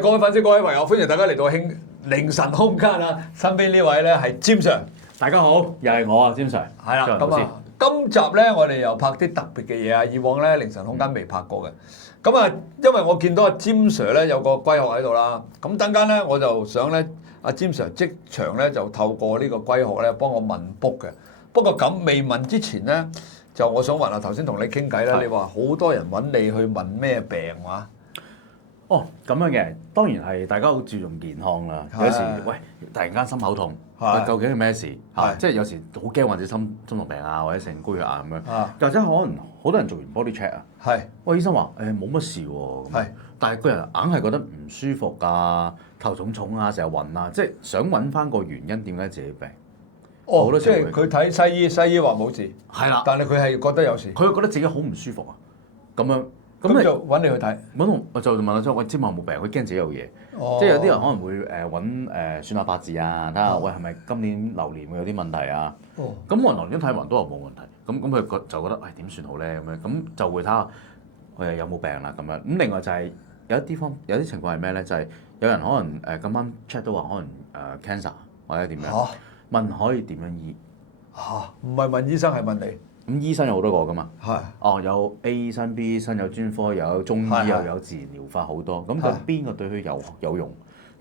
各位粉絲、各位朋友，歡迎大家嚟到凌晨空間啊！身邊呢位咧係詹 Sir，大家好，又係我啊，詹 Sir。係啦，咁啊，今集咧我哋又拍啲特別嘅嘢啊！以往咧凌晨空間未拍過嘅，咁啊，因為我見到阿詹 Sir 咧有個龜殼喺度啦，咁等間咧我就想咧阿詹 Sir 即場咧就透過呢個龜殼咧幫我問卜嘅。不過咁未問之前咧，就我想問下頭先同你傾偈啦，你話好多人揾你去問咩病話？哦，咁樣嘅，當然係大家好注重健康啦。有時喂，突然間心口痛，究竟係咩事？即係有時好驚或者心臟病啊，或者成高血壓咁樣。或者可能好多人做完 body check 啊，喂醫生話冇乜事喎，但係個人硬係覺得唔舒服啊，頭重重啊，成日暈啊，即係想揾翻個原因點解自己病。哦，即係佢睇西醫，西醫話冇事，係啦，但係佢係覺得有事，佢覺得自己好唔舒服啊，咁樣。咁就揾你去睇，我就問阿喂，知冇冇病？佢驚自己有嘢，即係有啲人可能會揾算下八字啊，睇下喂係咪今年流年會有啲問題啊？咁我流年睇完都話冇問題，咁佢就覺得喂點算好咧咁樣，咁就會睇下有冇病啦咁樣。咁另外就係有啲情況係咩咧？就係有人可能咁啱 check 到話可能cancer 或者點樣，問可以點樣醫？唔係問醫生係問你。咁醫生有好多個噶嘛，有 A 醫生、B 醫生，有專科，又有中醫，又有自然療法好多。咁佢邊個對佢有用？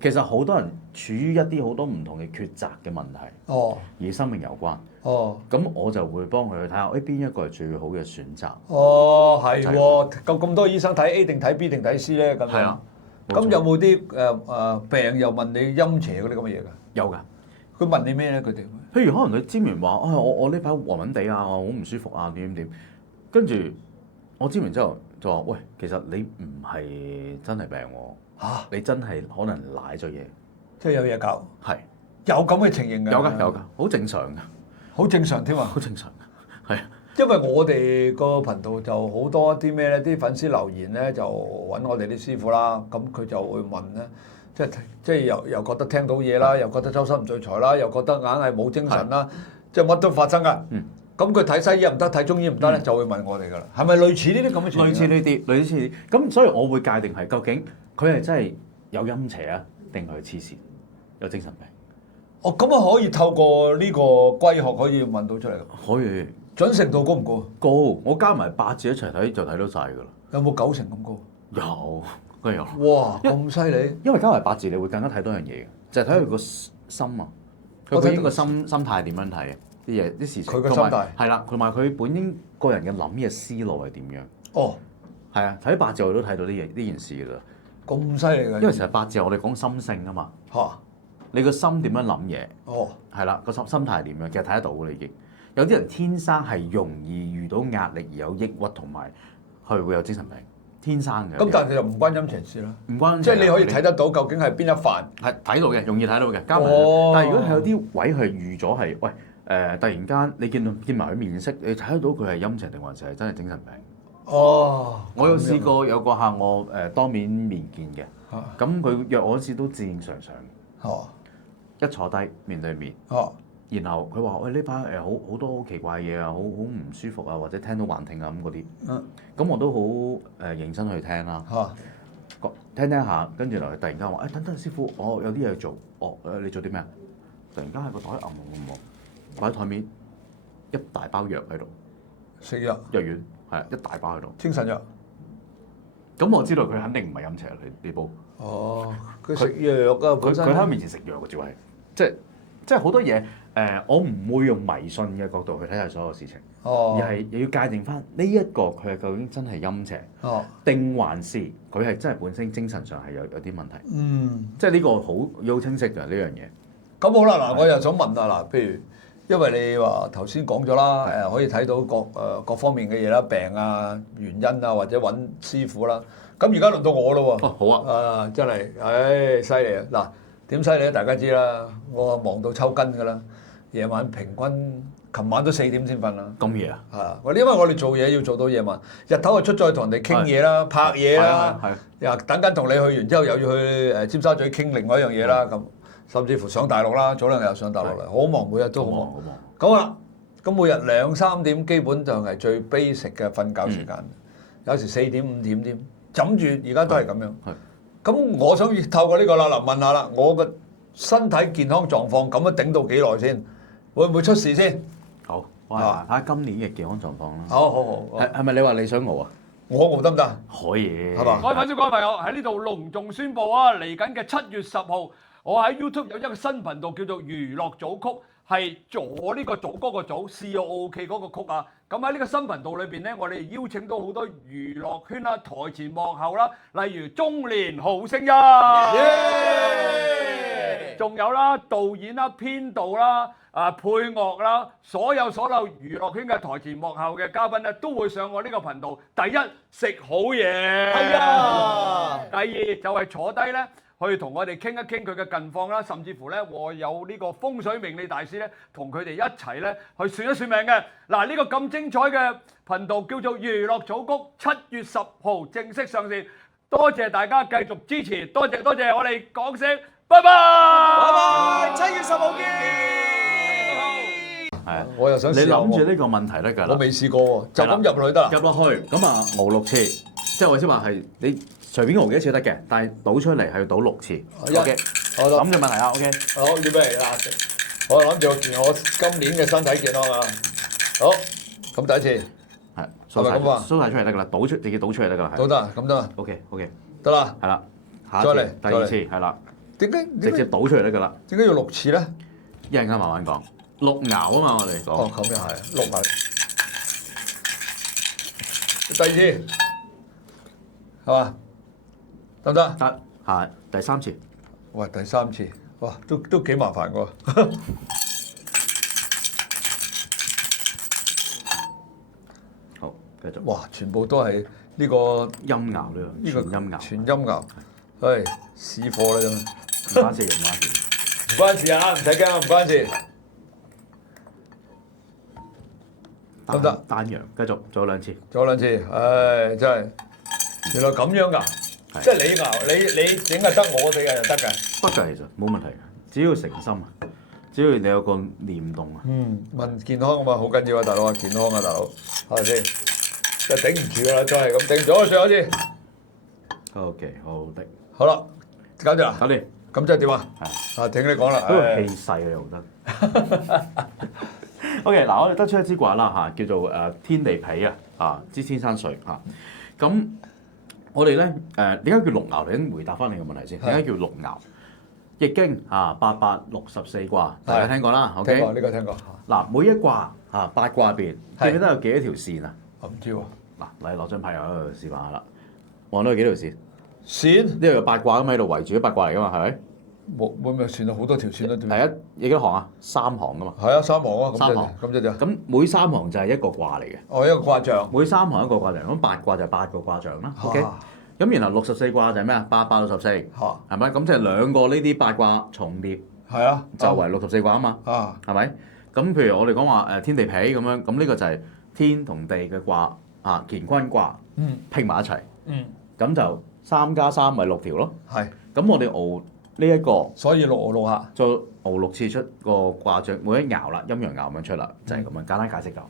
其實好多人處於一啲好多唔同嘅抉擇嘅問題，而生命有關。咁我就會幫佢去睇下，邊一個係最好嘅選擇。係喎，咁多醫生睇 A 定睇 B 定睇 C 咧？咁係啊。咁有冇啲病又問你陰邪嗰啲咁嘅嘢㗎？有㗎。佢問你咩咧？佢哋譬如可能佢知完話，我呢排暈暈地啊，我好唔舒服啊，點，跟住我知完之後就話，喂，其實你唔係真係病喎，你真係可能賴咗嘢，即係有嘢搞，係有咁嘅情形㗎，有㗎，好正常㗎，好正常添啊，好正常㗎，係。因為我哋個頻道就好多啲咩咧，啲粉絲留言咧就揾我哋啲師傅啦，咁佢就會問咧。即係又覺得聽到嘢啦，又覺得周身唔聚財啦，又覺得硬係冇精神啦，即係乜都發生㗎。咁佢睇西醫又唔得，睇中醫唔得咧，就會問我哋㗎啦。係咪類似呢啲咁嘅情況？類似呢啲。咁所以我會界定係究竟佢係真係有陰邪啊，定係黐線有精神病？咁啊可以透過呢個龜殼可以問到出嚟㗎。可以。準程度高唔高？高，我加埋八字一齊睇就睇到晒㗎啦。有冇9成咁高？有。有哇！咁犀利，因為加埋八字，你會更加睇多樣嘢嘅，就係睇佢個心啊，佢本身個心態點樣睇嘅啲嘢啲事情。佢個心態係啦，同埋佢本應個人嘅諗嘅思路係點樣？係啊，睇八字我都睇到呢件事㗎啦。咁犀利嘅，因為其實八字我哋講心性啊嘛。你個心點樣諗嘢？係啦，個心態係點樣？其實睇得到㗎啦已經。有啲人天生係容易遇到壓力而有抑鬱，同埋佢會有精神病。天生嘅，咁但係就唔關陰邪事啦，唔關，即係你可以睇得到究竟係邊一範，係睇到嘅，容易睇到嘅。加埋，但係如果係有啲位係預咗係，喂突然間你見埋佢面色，你睇得到佢係陰邪定還是係真係精神病？我有試過有個客我當面見嘅，咁佢約我嗰次都正常常，一坐低面對面。然後佢話：喂，呢排好多好奇怪嘢啊，好唔舒服啊，或者聽到幻聽啊咁嗰啲。咁我都好認真去聽啦。聽下，跟住嚟突然間話：等師傅，我有啲嘢做。你做啲咩啊？突然間喺個袋揞咁擺喺台面，一大包藥喺度。食藥？藥丸係一大包喺度。精神藥。咁我知道佢肯定唔係陰邪呢煲。佢食藥啊，佢喺面前食藥嘅，只係即係好多嘢。我唔會用迷信嘅角度去睇下所有事情，而係又要界定翻呢一個佢係究竟真係陰邪，定還是佢係真係本身精神上係有啲問題？即係呢個好清晰嘅呢樣嘢。咁好啦，嗱，我又想問下嗱，譬如因為你話頭先講咗啦，可以睇到各方面嘅嘢啦，病啊、原因啊，或者揾師傅啦。咁而家輪到我咯喎。好啊。真係，犀利啊！嗱，點犀利咧？大家知啦，我忙到抽筋㗎啦。夜晚平均，琴晚都4點先瞓啦。咁夜啊？因為我哋做嘢要做到夜晚，日頭就出咗去同人哋傾嘢啦、拍嘢啦，又等緊同你去完之後又要去尖沙咀傾另外一樣嘢啦，咁甚至乎上大陸啦，早兩日又上大陸嚟，好忙，每日都好忙。咁啦，咁每日2、3點基本上係最 basic 嘅瞓覺時間，有時4點、5點添，枕住而家都係咁樣。咁我想透過呢個啦，嗱問下啦，我個身體健康狀況咁樣頂到幾耐先？會唔會出事先？好，我睇下今年嘅健康狀況啦。好。係咪你話你想熬啊？我熬得唔得？可以，係嘛？各位粉絲、各位朋友喺呢度隆重宣佈啊！嚟緊嘅7月10號，我喺 YouTube 有一個新頻道叫做娛樂組曲，係咗呢個組嗰個組 COOK 嗰個曲啊！咁喺呢個新頻道裏邊咧，我哋邀請到好多娛樂圈啦、台前幕後啦，例如中年好聲音，仲有啦導演啦、編導啦、配樂啦，所有娛樂圈嘅台前幕後嘅嘉賓咧，都會上我呢個頻道。第一，食好嘢，係啊；第二就係坐低咧，去同我哋傾一傾佢嘅近況啦，甚至乎咧，我有呢個風水命理大師咧，同佢哋一齊咧去算一算命嘅。嗱，呢個咁精彩嘅頻道叫做娛樂組曲，7月10號正式上線。多謝大家繼續支持，多謝，我哋講聲拜拜，7月10號見。係啊，我又想試下你諗住呢個問題得㗎啦。我未試過喎，就咁入去得啦。入落去咁啊，熬6次，即係我先話係你隨便熬幾多次都得嘅，但係倒出嚟係要倒6次。OK，諗住問題啊。OK，好，預備嗱，我諗住我今年嘅身體健康啊。好，咁第一次係係咪咁啊？蘇晒出嚟得㗎啦，直接倒出嚟得㗎啦。都得，咁得。OK，得啦。係啦，下一再嚟次第二次係啦，點解直接倒出嚟得㗎啦。點解要6次咧？一陣間慢慢講，6熬啊嘛，我哋講。哦，咁又係6下。第二次係嘛？得唔得？得，係第3次。哇，第3次，哇，都幾麻煩喎。好，繼續。哇，全部都係呢個陰熬呢個，全陰熬。全陰熬，係試貨啦真係。唔關事，唔關事。唔關事啊，唔使驚，唔關事。得唔得？單陽，繼續做2次。做2次，唉，真係原來咁樣㗎，即係你熬，你整係得，我哋嘅就得㗎。得㗎，其實冇問題嘅，只要誠心啊，只要你有個念動啊。問健康啊嘛，好緊要啊，大佬啊，健康啊，大佬，係咪先？就頂唔住㗎啦，再係咁頂咗最後一次。OK，好的。好啦，搞掂啦。搞掂。咁即係點啊？啊，聽你講啦。嗰個氣勢啊，又得。OK，嗱，我哋得出一支卦啦嚇，叫做天地痞啊，知天山水嚇。咁我哋咧點解叫六爻？你先回答翻你個問題先。點解叫六爻？易經8864卦，大家聽過啦。OK，聽過呢個聽過。嗱，每一卦8卦入邊，記唔記得有幾多條線啊？我唔知喎。嗱，你攞張牌喺度示範下啦。望到有幾條線？線？呢度有8卦咁喺度圍住啲8卦嚟噶嘛，係咪？冇咪算到好多條線啦。第一，幾多行啊？3行噶嘛。係啊，3行啊。3行。咁就點？咁每3行就係一個卦嚟嘅。哦，一個卦象。每3行一個卦象，咁8卦就係8個卦象啦。OK。咁然後64卦就係咩啊？8、8、64，係咪？咁即係2個呢啲8卦重疊，係啊，就為64卦啊嘛。係咪？咁譬如我哋講話天地痞咁樣，咁呢個就係天同地嘅卦乾坤卦，拼埋一齊。咁就3加3咪6條咯。係。咁我哋熬呢一個，所以6下，就熬6次出個卦象，每一爻啦，陰陽爻咁樣出啦，就係咁樣簡單解釋就。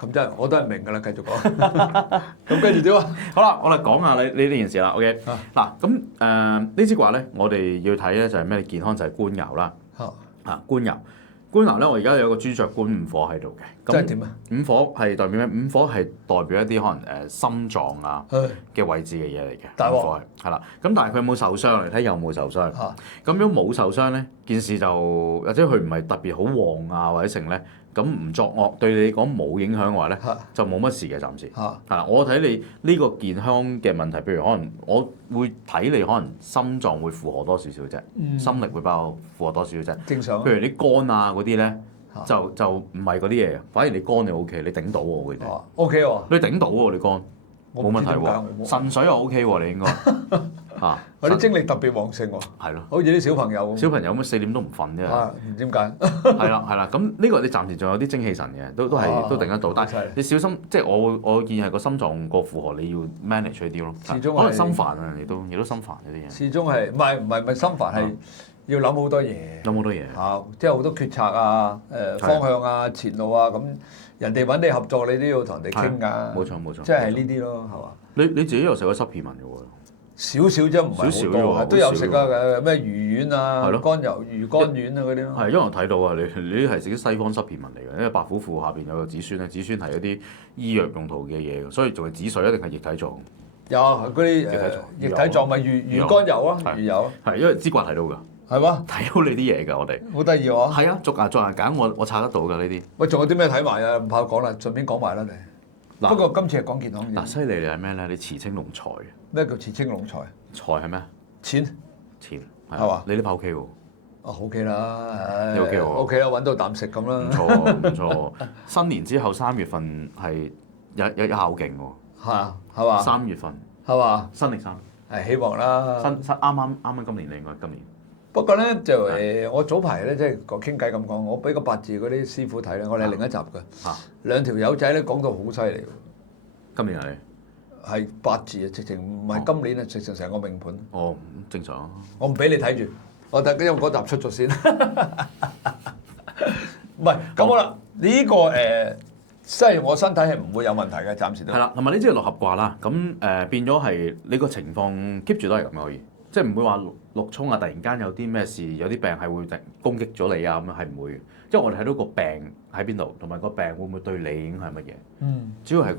咁真係我都係明㗎啦，繼續講。咁跟住點啊？好啦，我哋講下呢件事啦。OK，嗱咁呢支卦咧，我哋要睇咧就係咩健康就係官爻啦。官爻。官爻咧，我而家有個朱雀官5火喺度嘅。即係點啊？5火係代表咩？5火係代表一啲可能心臟啊嘅位置嘅嘢嚟嘅。大鑊係啦。咁但係佢有冇受傷嚟睇？有冇受傷？咁如果冇受傷咧，件事就或者佢唔係特別好旺啊，或者成咧。咁唔作惡對你嚟講冇影響嘅話咧，就冇乜事嘅暫時。係啦，我睇你呢個健康嘅問題，譬如可能我會睇你可能心臟會負荷多少少啫，心力會比較負荷多少少啫。正常。譬如啲肝啊嗰啲咧，就唔係嗰啲嘢，反而你肝你 OK，你頂到喎會。OK 喎。你頂到喎你肝，冇問題喎。腎水又 OK 喎你應該。我啲精力特別旺盛喎。係咯。好似啲小朋友。小朋友咁4點都唔瞓啫。唔知點解。係啦，咁呢個你暫時仲有啲精氣神嘅，都頂得到。但係你小心，即係我建議係個心臟個負荷你要 manage 啲咯。始終可能心煩啊，亦都心煩嗰啲嘢。始終係唔係心煩係要諗好多嘢。諗好多嘢。即係好多決策啊、方向啊、前路啊咁，人哋揾你合作，你都要同人哋傾㗎。冇錯。即係呢啲咯，係嘛？你自己又食過 supplement 嘅喎？少少啫，唔係好多，少都有食啊，咩魚丸啊、乾油魚乾丸啊嗰啲咯。係，因為我睇到啊，你係自己西方濕片文嚟嘅，因為白虎符下邊有個紫酸咧，紫酸係一啲醫藥用途嘅嘢，所以仲係紫水一定係液體狀。有嗰啲液體狀咪魚乾油啊，魚油。係因為支棍睇到㗎。係嘛？睇到你啲嘢㗎，我哋。好得意喎！係啊，逐牙揀，我查得到㗎呢啲。喂，仲有啲咩睇埋啊？唔怕講啦，順便講埋啦你。不過今次係講健康嘢。嗱，犀利你係咩咧？你持青龍財。咩叫持青龍財？財係咩？錢係嘛？你呢排 OK 喎？啊 OK 啦，你 OK 喎？OK 啦，揾到啖食咁啦。唔錯。新年之後3月份係有一下好勁喎。係嘛？3月份係嘛？新曆3。係希望啦。啱啱今年應該今年。不過咧就我早排咧即係講傾偈咁講，我俾個八字嗰啲師傅睇咧，我哋係另一集嘅。兩條友仔咧講到好犀利。今年係八字啊，直情唔係今年啊，直情成個命盤。哦，正常。我唔俾你睇住，我等因為嗰集出咗先。唔係咁好啦，呢個即係我身體係唔會有問題嘅，暫時都。係啦，同埋呢啲係六合卦啦，咁變咗係你個情況 keep 住都係咁可以，即係唔會話六衝啊，突然間有啲咩事，有啲病係會攻擊咗你啊咁樣係唔會，即係我哋睇到個病喺邊度，同埋個病會唔會對你影響乜嘢？主要係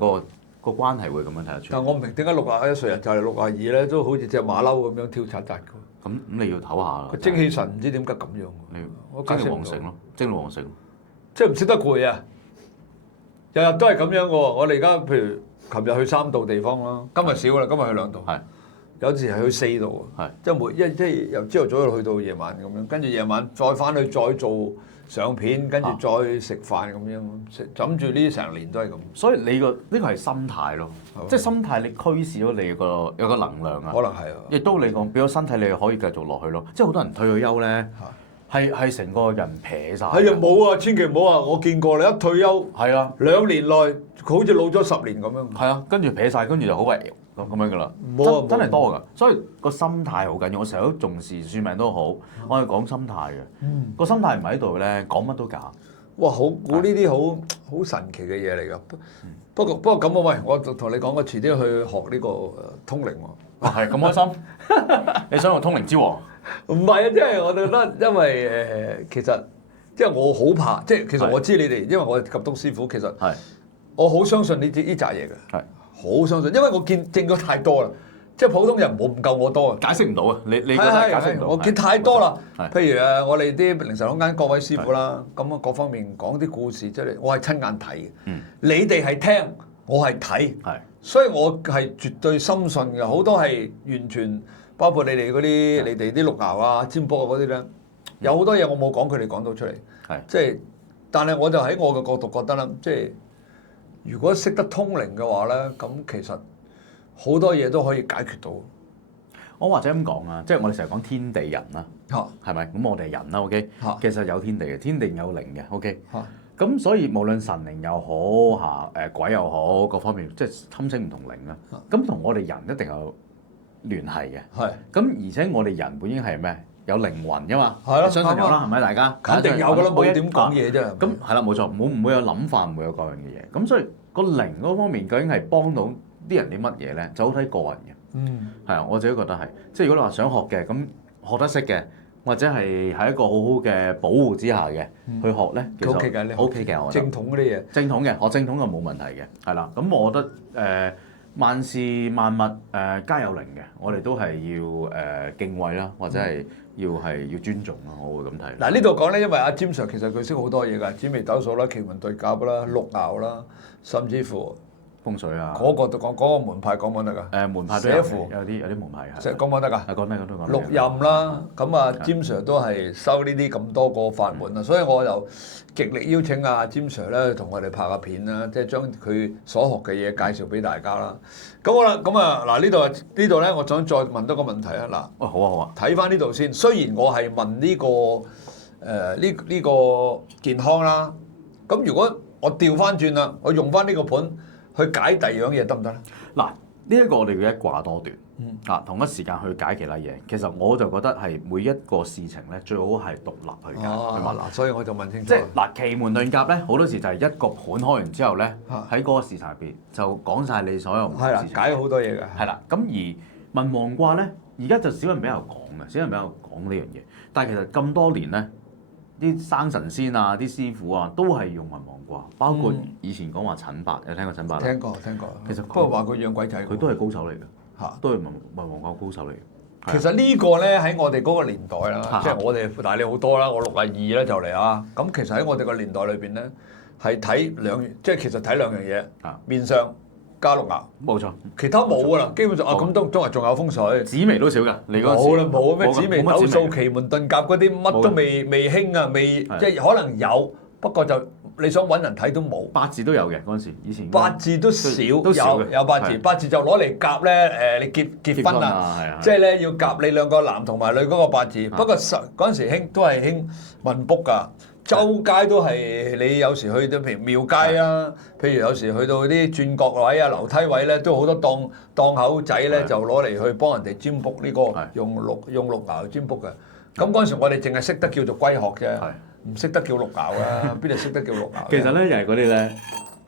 個關係會咁樣睇得出。但我唔明點解61歲人就係62咧，都好似隻馬騮咁樣跳刷刷嘅。咁你要唞下啦。個精氣神唔知點解咁樣。你精力旺盛咯，精力旺盛。即係唔識得攰啊！日日都係咁樣嘅喎。我哋而家譬如琴日去3度地方啦，今日少啦，今日去2度。係。有時係去4度喎。係。即係即係由朝頭早去到夜晚咁樣，跟住夜晚再翻去再做相片，跟住再食飯咁樣，諗住呢成年都係咁。所以你呢個係心態咯，即係心態你驅使咗你有個能量啊。可能係啊。亦都你講俾咗身體，你可以繼續落去咯。即係好多人退咗休咧，係成個人撇晒。係啊，冇啊，千祈唔好啊！我見過你一退休，係啊，2年內佢好似老咗10年咁樣。係啊，跟住撇晒，跟住就好為咁樣噶啦。真係多㗎，所以個心態好緊要。我成日都重視算命都好，我係講心態嘅。個心態唔喺度咧，講乜都假。哇！好估呢啲好神奇嘅嘢嚟㗎。不過咁啊，喂！我同你講，我遲啲去學呢個通靈喎。係咁開心？你想學通靈之王？唔係啊，即係我覺得，因為其實即係我好怕，即係其實我知你哋，因為我係及東師傅，其實我好相信呢扎嘢嘅，好相信，因為我見證咗太多啦，即係普通人唔夠我多啊，解釋唔到啊！你覺得解釋唔到？我見太多啦，譬如我哋啲凌晨空間各位師傅啦，咁啊各方面講啲故事出嚟，我係親眼睇嘅，你哋係聽，我係睇，所以我係絕對深信嘅，好多係完全。包括你哋嗰啲，你哋啲六爻啊、占卜啊嗰啲咧，有好多嘢我冇講，佢哋講到出嚟。即係，但係我就喺我嘅角度覺得啦，即係如果識得通靈嘅話咧，咁其實好多嘢都可以解決到。我或者咁講啊，即係我哋成日講天地人啦，係咪？咁我哋係人啦，OK。其實有天地嘅，天地有靈嘅，OK。咁所以無論神靈又好鬼又好，各方面即係堪稱唔同靈啦。咁同我哋人一定有聯繫嘅，咁而且我哋人本應係咩？有靈魂㗎嘛，相信有啦，係咪？大家肯定有㗎啦，冇點講嘢啫。咁係啦，冇錯，唔會有諗法，唔會有各樣嘅嘢。咁所以個靈嗰方面究竟係幫到啲人啲乜嘢咧？就好睇個人嘅。係啊，我自己覺得係。即係如果你話想學嘅，咁學得識嘅，或者係喺一個好好嘅保護之下嘅去學咧，其實 OK 嘅，OK 嘅，我覺得。正統嗰啲嘢。正統嘅，學正統就冇問題嘅，係啦。咁我覺得萬事萬物皆有靈嘅，我哋都係要敬畏啦，或者係要尊重啦，我會咁睇。嗱呢度講咧，因為阿詹 Sir 其實佢識好多嘢㗎，紫微斗數啦、奇門遁甲啦、六爻啦，甚至乎風水啊，嗰個都講嗰個門派講唔講得㗎？門派都有啲門派係。講唔講得㗎？講得都講。六壬啦，咁啊詹 Sir 都係收呢啲咁多個法門啊，所以我就極力邀請阿詹 Sir 咧同我哋拍下片啦，即係將佢所學嘅嘢介紹俾大家啦。咁好啦，咁啊嗱呢度咧，我想再問多個問題啊嗱。好啊好啊。睇翻呢度先，雖然我係問呢個呢個健康啦，咁如果我調翻轉啦，我用翻呢個盤去解第二樣嘢得唔得咧？嗱，呢一個我哋要一卦多斷，同一時間去解其他嘢。其實我就覺得係每一個事情咧，最好係獨立去解。嗱，所以我就問清楚。即係嗱，奇門遁甲咧，好多時就係一個盤開完之後咧，喺嗰個時辰入邊就講晒你所有唔同事情。解好多嘢㗎。係啦，咁而文王卦咧，而家就少人比較講嘅，少人比較講呢樣嘢。但係其實咁多年咧，啲生神仙啊、啲師傅啊，都係用文王卦，包括以前講話陳伯，有聽過陳伯？聽過。其實不過話佢養鬼仔，佢都係高手嚟嘅，嚇，都係文王卦高手嚟嘅。其實呢個咧喺我哋嗰個年代啦，即係我哋大你好多啦，我62啦就嚟啊。咁其實喺我哋個年代裏邊咧，係睇即係其實睇兩樣嘢，面相加六爻，冇錯，其他冇噶啦，基本上咁都仲有風水，紫微都少㗎。你嗰陣時冇啦，冇咩紫微斗數、奇門遁甲嗰啲乜都未興啊，即係可能有，不過就你想揾人睇都冇。八字都有嘅嗰陣時，以前八字都少，有八字，八字就攞嚟夾咧你結婚啊，即係咧要夾你兩個男同埋女嗰個八字。不過嗰陣時都係興運卜㗎。周街都係，你有時去到譬如廟街啊，譬如有時去到啲轉角位啊、樓梯位咧，都好多檔口仔咧，就攞嚟去幫人哋占卜呢個用六爻占卜嘅。咁嗰陣時我哋淨係識得叫做龜殼啫，唔識得叫六爻啊，邊度識得叫六爻？其實咧又係嗰啲咧，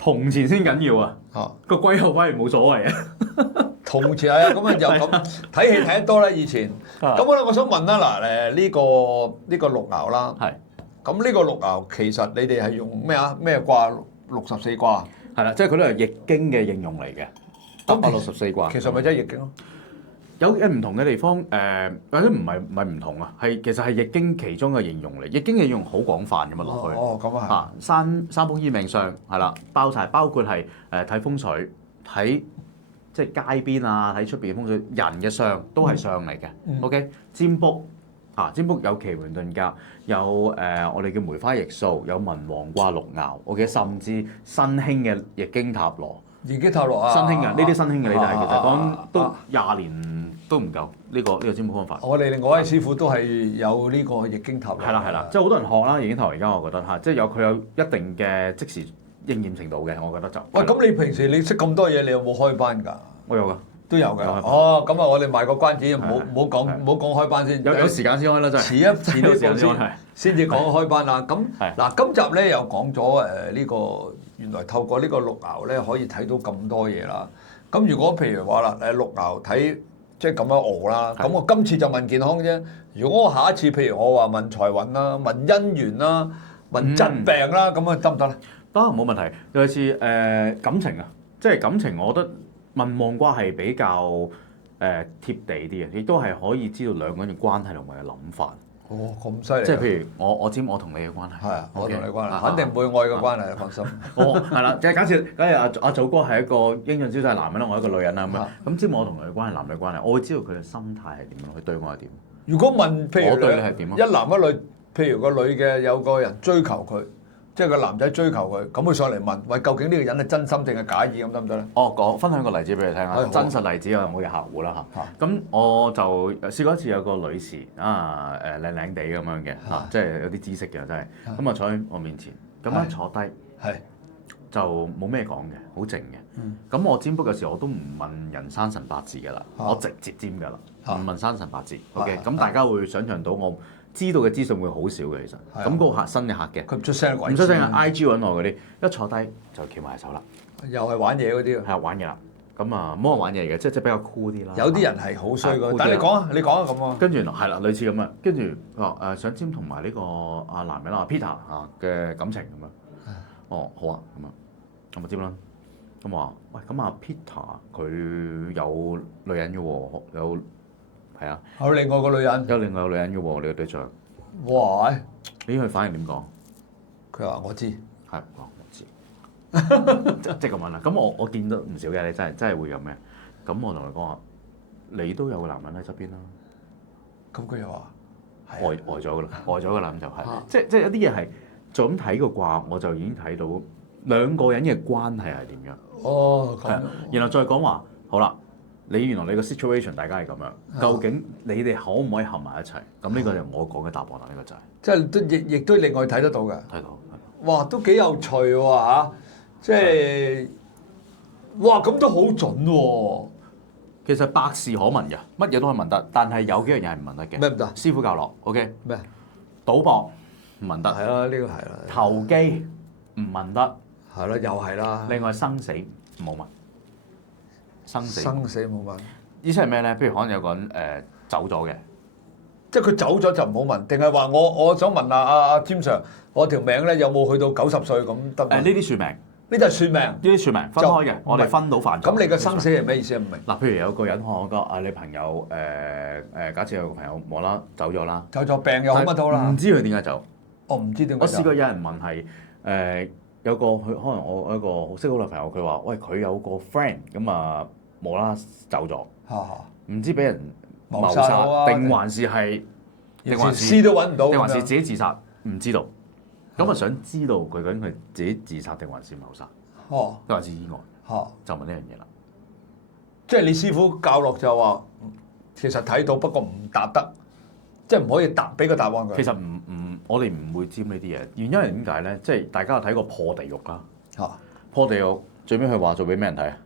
銅錢先緊要啊，個龜殼反而冇所謂啊。銅錢係啊，咁啊又咁睇戲睇得多啦以前。咁我想問啦，嗱呢個六爻啦。咁呢個六爻其實你哋係用咩啊？咩卦？64卦係啦，即係佢都係易經嘅應用嚟嘅。864卦其實咪真係易經咯？有唔同嘅地方，或者唔係唔同啊，其實係易經其中嘅應用嚟。易經嘅應用好廣泛㗎嘛落去。咁啊係。山風醫命相係啦，包括係睇風水，睇即係街邊啊，睇出邊嘅風水，人嘅相都係相嚟嘅。OK， 占卜。占卜有奇門遁甲，有我哋叫梅花易數，有文王卦六爻，OK， 甚至新興嘅易經塔羅。易經塔羅啊！新興嘅呢啲新興嘅，你哋其實講都20年都唔夠呢個占卜方法。我哋另外一位師傅都係有呢個易經塔羅。係啦，即係好多人學啦易經塔羅，而家我覺得即係佢有一定嘅即時應驗程度嘅，我覺得就。喂，咁你平時你識咁多嘢，你有冇開班㗎？我有㗎。都有嘅。咁啊，我哋賣個關子，唔好講開班先。有時間先開啦，真係。遲啲先至講開班啦。咁嗱，今集咧又講咗呢個原來透過呢個六爻咧可以睇到咁多嘢啦。咁如果譬如話啦，六爻睇即係咁樣熬啦，咁我今次就問健康啫。如果我下一次譬如我話問財運啦、問姻緣啦、問疾病啦，咁啊得唔得咧？得，冇問題。尤其是感情啊，即係感情，我覺得。文王卦係比較貼地啲嘅，亦都係可以知道兩個人嘅關係同埋嘅諗法。咁犀利！即係譬如我知我同你嘅關係，係啊，我同你關係，肯定唔會愛嘅關係，放心。係啦，即係假設阿祖哥係一個英俊瀟灑男人啦，我係一個女人啦咁樣，咁知我同佢嘅關係，男女關係，我會知道佢嘅心態係點樣，佢對我係點。如果問譬如我對你係點啊？一男一女，譬如個女嘅有個人追求佢。即係個男仔追求佢，咁佢上嚟問：喂，究竟呢個人係真心定係假意咁得唔得咧？分享個例子俾你聽啊！真實例子係我嘅客戶啦嚇。咁我就試過一次有個女士靚靚地咁樣嘅即係有啲知識嘅真係。咁啊坐喺我面前，咁一坐低就冇咩講嘅，好靜嘅。咁我占卜嘅時候我都唔問人生辰八字㗎啦，我直接占㗎啦，唔問生辰八字。OK， 咁大家會想像到我知道嘅資訊會好少嘅，其實。咁嗰個客新嘅客嘅，佢唔出聲，唔出聲嘅 IG 揾我嗰啲，一坐低就翹埋手啦。又係玩嘢嗰啲。係玩嘢啦。咁啊，冇人玩嘢嘅，即係比較酷啲啦。有啲人係好衰嘅，但係你講啊咁啊。跟住係啦，類似咁啊。跟住話想占同埋呢個男人啦 Peter 嘅感情咁啊。好啊，咁啊，咁咪占啦。咁話喂，咁Peter 佢有女人嘅喎，有。係啊，有另外個女人，有另外個女人嘅喎，你個對象。哇！佢反應點講？佢話我知，係我知，即係咁樣啦。咁我見到唔少嘅，你真係會有咩？咁我同佢講話，你都有個男人喺側邊啦。咁佢又話呆咗㗎啦，呆咗個男就係，即係有啲嘢係就咁睇個卦，我就已經睇到兩個人嘅關係係點樣。咁。然後再講話，好啦。原來你個 situation 大家係咁樣，究竟你哋可唔可以合埋一齊？咁呢個就我講嘅答案啦，呢個就係。即係都亦都另外睇得到嘅。睇到。哇，都幾有趣喎嚇！即係，哇咁都好準喎。其實百事可問嘅，乜嘢都可以問得，但係有幾樣嘢係唔問得嘅。咩唔得？師傅教落 ，OK？咩？賭博唔問得。係啦，呢個係啦。投機唔問得。係啦，又係啦。另外生死冇問。生死冇問。意思係咩咧？譬如可能有個人走咗嘅，即係佢走咗就唔好問，定係話我想問阿詹 Sir，我條命咧有冇去到90歲咁得？呢啲算命，呢就係算命。呢啲算命分開嘅，我哋分到範疇。咁你嘅生死係咩意思？唔明。嗱，譬如有個人我講你朋友假設有個朋友無啦啦走咗啦，走咗病又好乜都啦。唔知佢點解走？我唔知點解。我試過有人問係有個佢可能我一個好識好耐朋友，佢話喂佢有個 friend 咁啊無啦啦走咗，唔知俾人謀殺定還是係定還是屍都揾唔到，定還是自己自殺？唔知道。咁啊想知道佢究竟佢自己自殺定還是謀殺？定還是意外？就問呢樣嘢啦。即係你師傅教落就話，其實睇到不過唔答得，即係唔可以俾個答案佢。其實我哋唔會知呢啲嘢。原因係點解咧？即係大家有睇過破地獄啦。破地獄最尾佢話做俾咩人睇啊？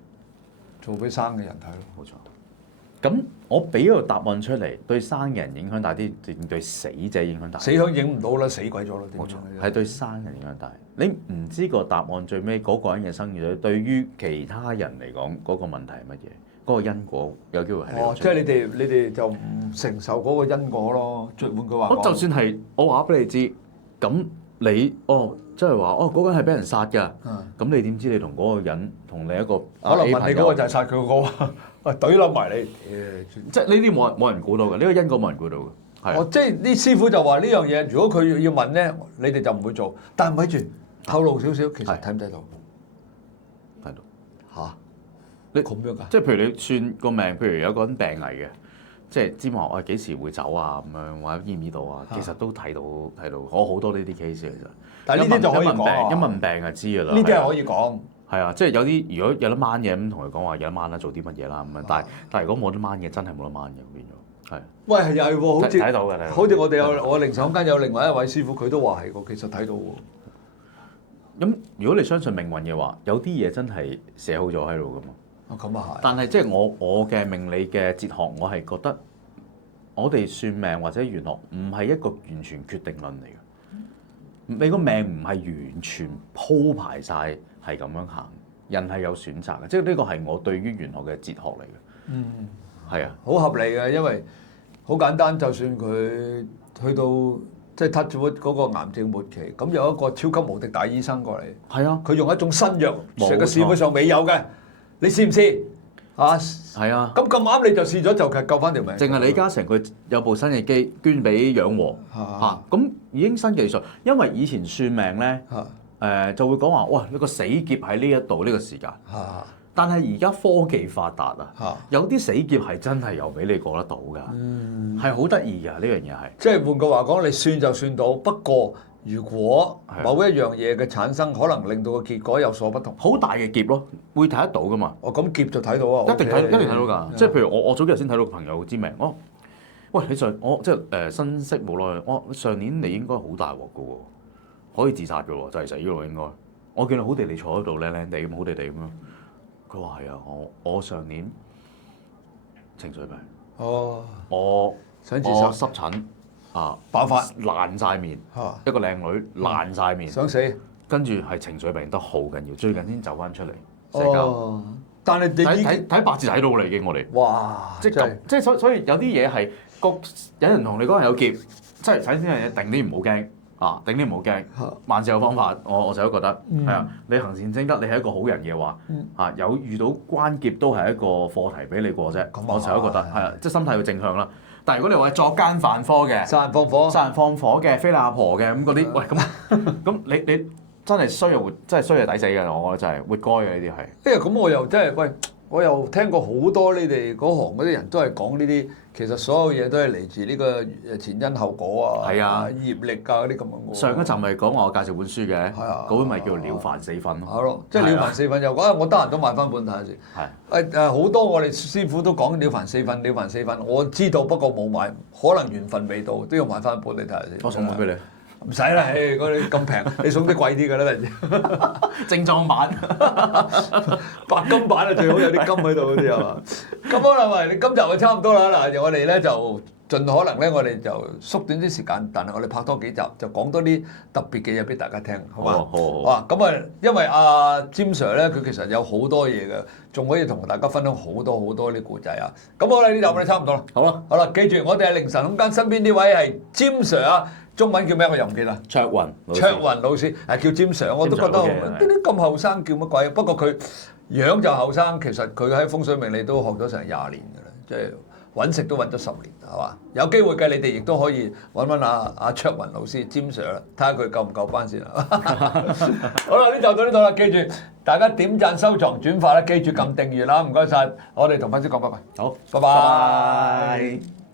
做俾生嘅人睇咯。冇錯。咁我俾個答案出嚟，對生嘅人影響大啲，定對死者影響大？死響影唔到啦，死鬼咗啦。冇錯，係對生人影響大。你唔知個答案最尾嗰個人嘅生與死，對於其他人嚟講嗰個問題係乜嘢？嗰個因果有機會係即係你哋就唔承受嗰個因果咯。換句話講，就算係我話俾你知，咁你即係話嗰個人係俾人殺㗎。咁你點知你同嗰個人同另一個可能問你嗰個就係殺佢嗰個？懟冧埋你，即係呢啲冇人估到嘅，呢個因果冇人估到嘅。係。即係啲師傅就話呢樣嘢，如果佢要問咧，你哋就唔會做。但係咪住透露少少，其實睇唔睇到？睇到。嚇？你咁樣㗎？即係譬如你算個命，譬如有個人病危嘅，即係知話我幾時會走啊咁樣，或者醫唔醫到啊？其實都睇到。我好多呢啲 case 其實。但係呢啲就可以講。一問病就知㗎啦。呢啲係可以講。係啊，即係有啲如果有得掹嘅咁，同佢講話有得掹啦，做啲乜嘢啦咁樣。但係如果冇得掹嘅，真係冇得掹嘅變咗。係。喂，又係喎，好似睇到嘅，好似我哋我靈場間有另外一位師傅，佢都話係喎，其實睇到喎。咁如果你相信命運嘅話，有啲嘢真係寫好咗喺度㗎嘛。咁啊係。但係即係我嘅命理嘅哲學，我係覺得我哋算命或者玄學唔係一個完全決定論嚟嘅。你個命唔係完全鋪排晒。係咁樣行，人係有選擇嘅，即係呢個係我對於玄學嘅哲學嚟嘅。係啊，好合理嘅，因為好簡單，就算佢去到即係 touch wood 嗰個癌症末期，咁有一個超級無敵大醫生過嚟，係啊，佢用一種新藥，成個市面上未有嘅，你試唔試？係啊，咁啱你就試咗就救翻條命。淨係李嘉誠佢有部新嘅機捐俾養和咁已經新技術，因為以前算命咧。就會講話，哇！你個死劫喺呢一度呢個時間，但係而家科技發達啊，有啲死劫係真係又俾你過得到㗎，係好得意㗎呢樣嘢係。即係換句話講，你算就算到，不過如果某一樣嘢嘅產生，可能令到個結果有所不同。好大嘅劫咯，會睇得到㗎嘛。咁劫就睇到啊，一定睇到㗎。即係譬如我早幾日先睇到個朋友之命，喂你我即係新識冇耐，上年你應該好大鑊㗎喎。可以自殺嘅喎，就係死嘅喎應該。我見到好地地坐喺度靚靚地咁，好地地咁樣。佢話係啊，我上年情緒病。我想自殺濕疹爆發爛晒面，一個靚女爛晒面，想死。跟住係情緒病得好緊要，最近先走翻出嚟社交。但係你睇八字睇到啦已經我哋。哇！即係所以有啲嘢係有人同你講係有劫，即係首先樣嘢定啲唔好驚。頂啲唔好驚，萬事有方法。我成日都覺得係啊，你行善積德，你係一個好人嘅話，有遇到關劫都係一個課題俾你過啫。我成日都覺得係啊，即係心態要正向啦。但係如果你話作奸犯科嘅、殺人放火嘅、飛阿婆嘅咁嗰啲，喂咁你真係衰又真係衰係抵死嘅，我覺得真係活該嘅呢啲係。因為咁我又真係喂。我又聽過好多你哋嗰行嗰啲人都係講呢啲，其實所有嘢都係嚟自呢個前因後果啊、業力啊嗰啲咁嘅。上一集咪講話我介紹本書嘅，嗰本咪叫《了凡四訓》咯。係咯，即係《了凡四訓》又講，我得閒都買翻本睇下先。好多我哋師傅都講《了凡四訓》，《了凡四訓》我知道，不過冇買，可能緣分未到，都要買翻本你睇下先。我送本俾你。唔使啦，嗰啲咁平，你送啲貴啲㗎啦，正裝版、白金版啊，最好有啲金喺度嗰啲係嘛？咁好啦，喂，你今集就差唔多啦，嗱，我哋咧就盡可能咧，我哋就縮短啲時間，但係我哋拍多幾集，就講多啲特別嘅嘢俾大家聽，好嘛？好咁啊，因為阿詹 Sir 咧，佢其實有好多嘢嘅，仲可以同大家分享好多啲故仔啊！咁好啦，呢集我哋差唔多啦。好啦，記住我哋係凌晨空間身邊呢位係詹 Sir 啊，中文叫咩？我又唔記得。卓雲老師係叫詹 Sir，我都覺得啲咁後生叫乜鬼？不過佢樣就後生，其實佢喺風水命理都學咗成20年㗎啦，即係。揾食都揾咗10年，係嘛？有機會嘅，你哋亦都可以揾阿卓雲老師詹 Sir 啦，睇下佢夠唔夠班先啊！好啦，呢集到呢度啦，記住大家點讚、收藏、轉發啦，記住撳訂閱啦，唔該晒，我哋同粉絲講拜拜。好，拜拜。